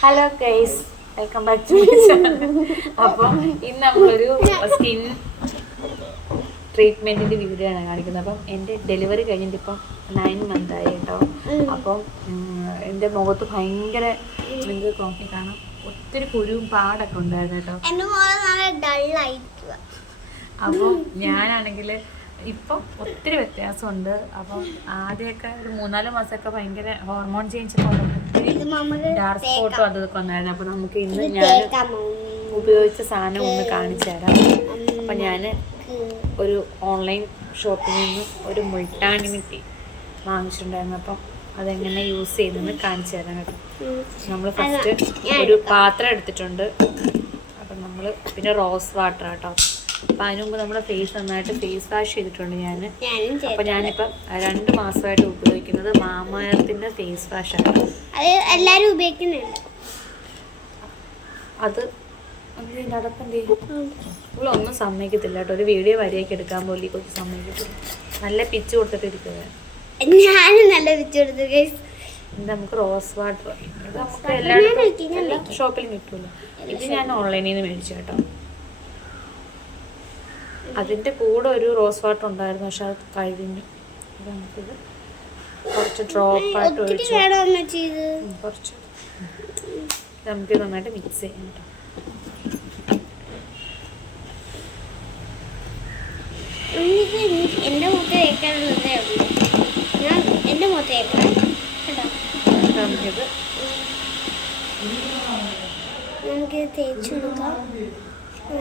Hello guys welcome back to അപ്പോൾ ഇന്ന് നമ്മളൊരു സ്കിൻ ട്രീറ്റ്മെന്റിന്റെ വീഡിയോ ആണ് കാണിക്കുന്നത്. അപ്പം എന്റെ ഡെലിവറി കഴിഞ്ഞിട്ട് ഇപ്പം നയൻ മന്ത് ആയി കേട്ടോ. അപ്പം എന്റെ എന്റെ മുഖത്ത് ഭയങ്കര നിങ്ങൾക്ക് നോക്കി കാണാം. ഒത്തിരി കുരുവും പാടൊക്കെ ഉണ്ടായിരുന്നു കേട്ടോ. എന്റെ മോളെ നല്ല ഡള്ളായിരിക്കുക അപ്പം ഞാനാണെങ്കിൽ ഇപ്പം ഒത്തിരി വ്യത്യാസമുണ്ട്. അപ്പം ആദ്യമൊക്കെ ഒരു മൂന്നാൽ മാസമൊക്കെ ഭയങ്കര ഹോർമോൺ ചേഞ്ച് ഡാർക്ക് സ്പോട്ടും അതൊക്കെ വന്നായിരുന്നു. അപ്പം നമുക്ക് ഇന്ന് ഞാൻ ഉപയോഗിച്ച സാധനം ഒന്ന് കാണിച്ചു തരാം. അപ്പം ഞാൻ ഒരു ഓൺലൈൻ ഷോപ്പിൽ നിന്ന് ഒരു മുൾട്ടാണി മിറ്റി വാങ്ങിച്ചിട്ടുണ്ടായിരുന്നു. അപ്പം അതെങ്ങനെ യൂസ് ചെയ്തെന്ന് കാണിച്ചു തരാം കേട്ടോ. നമ്മൾ ഫസ്റ്റ് ഒരു പാത്രം എടുത്തിട്ടുണ്ട്. അപ്പം നമ്മൾ പിന്നെ റോസ് വാട്ടർ കേട്ടോ. അപ്പം അതിനു മുമ്പ് നമ്മുടെ ഫേസ് നന്നായിട്ട് ഫേസ് വാഷ് ചെയ്തിട്ടുണ്ട് ഞാൻ അപ്പൊ ഞാനിപ്പം രണ്ട് മാസമായിട്ട് ഉപയോഗിക്കുന്നത് മാമയത്തിന്റെ ഫേസ് വാഷാണ് ആണ്. എല്ലാരും ഉപയോഗിക്കുന്നുണ്ട്. അത് ഒന്നും സമ്മതിക്കത്തില്ല കേട്ടോ. ഒരു വീഡിയോ വരെയൊക്കെ എടുക്കാൻ പോലും കുറച്ച് സമ്മതിക്കത്തില്ല. നല്ല പിച്ച് കൊടുത്തിട്ടിരിക്കുക ഞാനും നല്ല പിച്ച് കൊടുത്തു നമുക്ക് റോസ് വാട്ടർ നമുക്ക് എല്ലാ ഷോപ്പിലും കിട്ടുമല്ലോ ഇത് ഞാൻ ഓൺലൈനിൽ നിന്ന് മേടിച്ചു കേട്ടോ. അതിന്റെ കൂടെ ഒരു റോസ് വാട്ടർ ഉണ്ടായിരുന്നു പക്ഷെ അത് കഴിഞ്ഞു ഇത് നമുക്കിത് കുറച്ച് ഡ്രോപ്പ് ആയിട്ട് ഒത്തിരി ഒഴിച്ചു. കുറച്ച്. നമുക്ക് നന്നായിട്ട് മിക്സ് ചെയ്യാം കേട്ടോ. എന്റെ മുഖത്ത് തേക്കാനുള്ളതേ ഉള്ളൂ. ഞാൻ എന്റെ മുഖത്ത് തേക്കണം കേട്ടോ? ഇത് നമുക്കിത് നമുക്കിത് തേച്ചു കൊടുക്കാം.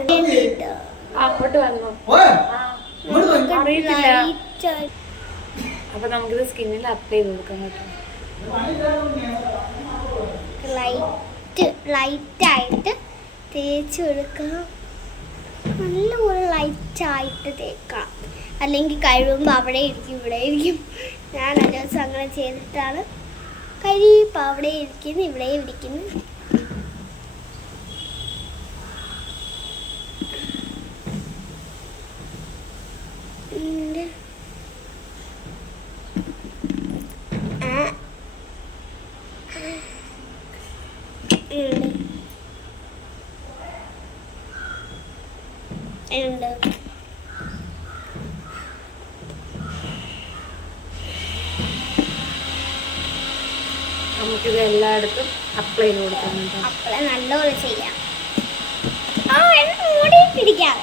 വേണ്ടിയിട്ട് അങ്ങോട്ട് വന്നു. അറിയത്തില്ല അപ്പൊ നമുക്കിത് സ്കിന്നിൽ അപ്ലൈ ചെയ്ത് കൊടുക്കാൻ പറ്റും ലൈറ്റ് ലൈറ്റായിട്ട് തേച്ച് കൊടുക്കാം. നല്ലപോലെ ലൈറ്റായിട്ട് തേക്കാം. അല്ലെങ്കിൽ കഴിയുമ്പോൾ അവിടെ ഇരിക്കും ഇവിടെ ഇരിക്കും. ഞാൻ ഒരു ദിവസം അങ്ങനെ ചെയ്തിട്ടാണ്. കഴിയുമ്പോൾ അവിടെ ഇരിക്കുന്നു ഇവിടെ ഇരിക്കുന്നു ഉണ്ട്. ആ. ഉണ്ട്. ഉണ്ട്. നമുക്കിത് എല്ലായിടത്തും അപ്ലൈ ചെയ്ത് കൊടുക്കാം അപ്ലൈ നല്ലപോലെ ചെയ്യാം. ആ മൂടി പിടിക്കാം.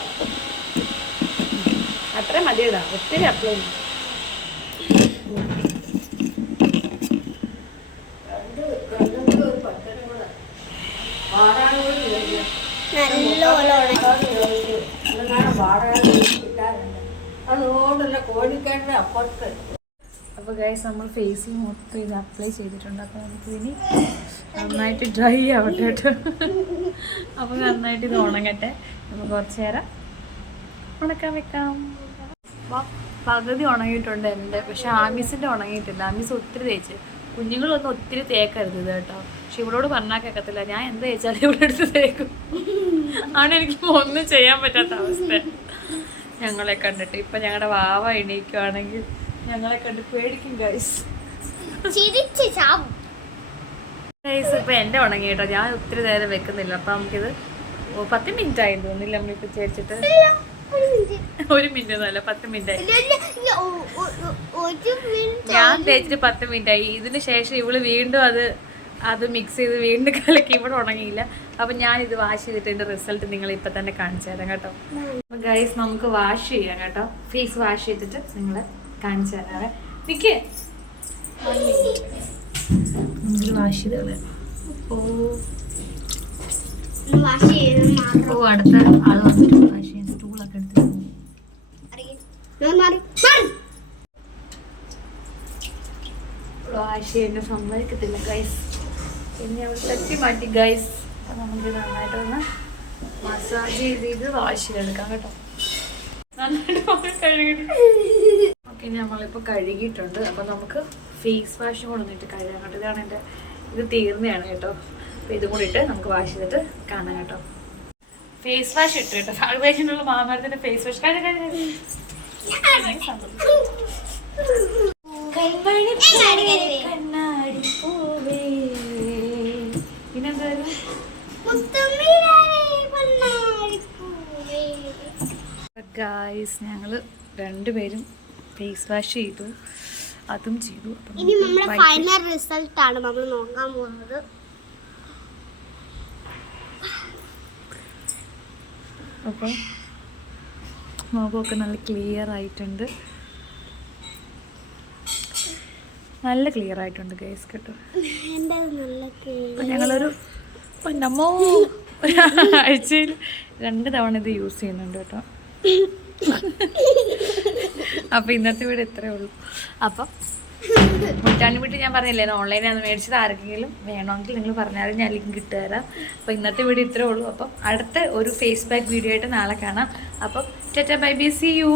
അത്ര മതിയടാ ഒത്തിരി അപ്ലൈ ചെയ്യും. അപ്പുറത്ത്. അപ്പോൾ ഗൈസ് നമ്മൾ ഫേസിൽ മൊത്തം ഇത് അപ്ലൈ ചെയ്തിട്ടുണ്ട്. അപ്പോൾ നമുക്ക് ഇനി നന്നായിട്ട് ഡ്രൈ ആവട്ടെ കേട്ടോ. അപ്പോൾ നന്നായിട്ട് ഇത് ഉണങ്ങട്ടെ. നമുക്ക് കുറച്ച് നേരം ഉണക്കാൻ വെക്കാം. പകുതി ഉണങ്ങിയിട്ടുണ്ട് എന്റെ. പക്ഷെ ആമീസിന്റെ ഉണങ്ങിയിട്ടില്ല. ആമീസ് ഒത്തിരി തേച്ച്. കുഞ്ഞുങ്ങളൊന്നും ഒത്തിരി തേക്കരുത് ഇത് കേട്ടോ. പക്ഷെ ഇവളോട് പറഞ്ഞാൽ കേൾക്കത്തില്ല ഞാൻ എന്ത് തേച്ചാലും ഇവിടെ എടുത്ത് തേക്കും. ആണ് എനിക്ക് ഒന്നും ചെയ്യാൻ പറ്റാത്ത അവസ്ഥ. ഞങ്ങളെ കണ്ടിട്ട്. ഇപ്പൊ ഞങ്ങളുടെ വാവ എണീക്കുവാണെങ്കിൽ ഞങ്ങളെ കണ്ട് പേടിക്കും ഗൈസ് ഗൈസ് ഇപ്പൊ എന്റെ ഉണങ്ങി കേട്ടോ. ഞാൻ ഒത്തിരി നേരം വെക്കുന്നില്ല. അപ്പൊ നമുക്കിത് പത്ത് മിനിറ്റ് ആയി തോന്നില്ല നമ്മളിപ്പോൾ ചേച്ചിട്ട് ഒരു മിനിറ്റ്. ഒന്നുമല്ല പത്ത് മിനിറ്റ് ആയി ഞാൻ തേച്ചിട്ട് പത്ത് മിനിറ്റ് ആയി ഇതിന് ശേഷം ഇവൾ വീണ്ടും അത് അത് മിക്സ് ചെയ്ത് വീണ്ടും കലക്കി ഇവിടെ ഉണങ്ങിയില്ല. അപ്പം ഞാൻ ഇത് വാഷ് ചെയ്തിട്ട് എന്റെ റിസൾട്ട് നിങ്ങൾ ഇപ്പം തന്നെ കാണിച്ചു തരാം കേട്ടോ. അപ്പം ഗൈസ് നമുക്ക് വാഷ് ചെയ്യാം കേട്ടോ. ഫേസ് വാഷ് ചെയ്തിട്ട് നിങ്ങൾ കാണിച്ചു തരാവേ. നിൽക്കേ വാഷ് ചെയ്ത് കളയാം. ഓ. അടുത്ത ആൾ വന്നിട്ട് വാഷ് ചെയ്യാൻ സ്റ്റൂളൊക്കെ വാഷ് സമ്മതിക്കത്തില്ല ഗൈസ് പിന്നെ അവൾ തട്ടി മാറ്റി ഗൈസ് നമുക്ക് നന്നായിട്ടൊന്ന് മസാജ് ചെയ്ത് ഇത് വാഷ് ചെയ്തെടുക്കാം കേട്ടോ. നന്നായിട്ട് കഴുകിട്ട് ഓക്കെ നമ്മളിപ്പോൾ കഴുകിയിട്ടുണ്ട്. അപ്പോൾ നമുക്ക് ഫേസ് വാഷ് കൂടെ ഒന്നിട്ട് കഴുകാൻ കേട്ടോ. ഇതാണ് എന്റെ ഇത് തീർന്നതാണ് കേട്ടോ. അപ്പോൾ ഇതും കൂടി ഇട്ട് നമുക്ക് വാഷ് ചെയ്തിട്ട് കാണാം കേട്ടോ. ഫേസ് വാഷ് ഇട്ടു കേട്ടോ. ഫൗണ്ടേഷനുള്ള മാമാരത്തിന്റെ ഫേസ് വാഷ് കഴുകാൻ കൈമണി എങ്ങാടി ഗായ്സ് ഞങ്ങൾ രണ്ടുപേരും ഫേസ് വാഷ് ചെയ്തു അതും ചെയ്തു. ഇനി നമ്മുടെ ഫൈനൽ റിസൾട്ട് ആണ് നമ്മൾ നോക്കാൻ പോകുന്നത്. അപ്പോൾ മുഖമൊക്കെ നല്ല ക്ലിയർ ആയിട്ടുണ്ട്. നല്ല ക്ലിയർ ആയിട്ടുണ്ട് ഗൈസ് കേട്ടോ. ഞങ്ങളൊരു നമ്മ ഒരാഴ്ചയിൽ രണ്ട് തവണ ഇത് യൂസ് ചെയ്യുന്നുണ്ട് കേട്ടോ. അപ്പം ഇന്നത്തെ വീട് ഇത്രേ ഉള്ളൂ. അപ്പം മുട്ടാണി വീട്ടിൽ ഞാൻ പറഞ്ഞില്ലേ ഓൺലൈനാണ് മേടിച്ചത്. ആർക്കെങ്കിലും വേണമെങ്കിൽ നിങ്ങൾ പറഞ്ഞാൽ ഞാൻ ലിങ്ക് ഇട്ട് തരാം. അപ്പോൾ ഇന്നത്തെ വീഡിയോ ഇത്രേ ഉള്ളൂ. അപ്പം അടുത്ത ഒരു ഫേസ് പാക്ക് വീഡിയോ ആയിട്ട് നാളെ കാണാം. അപ്പം ടെറ്റ ബൈ ബി സി യു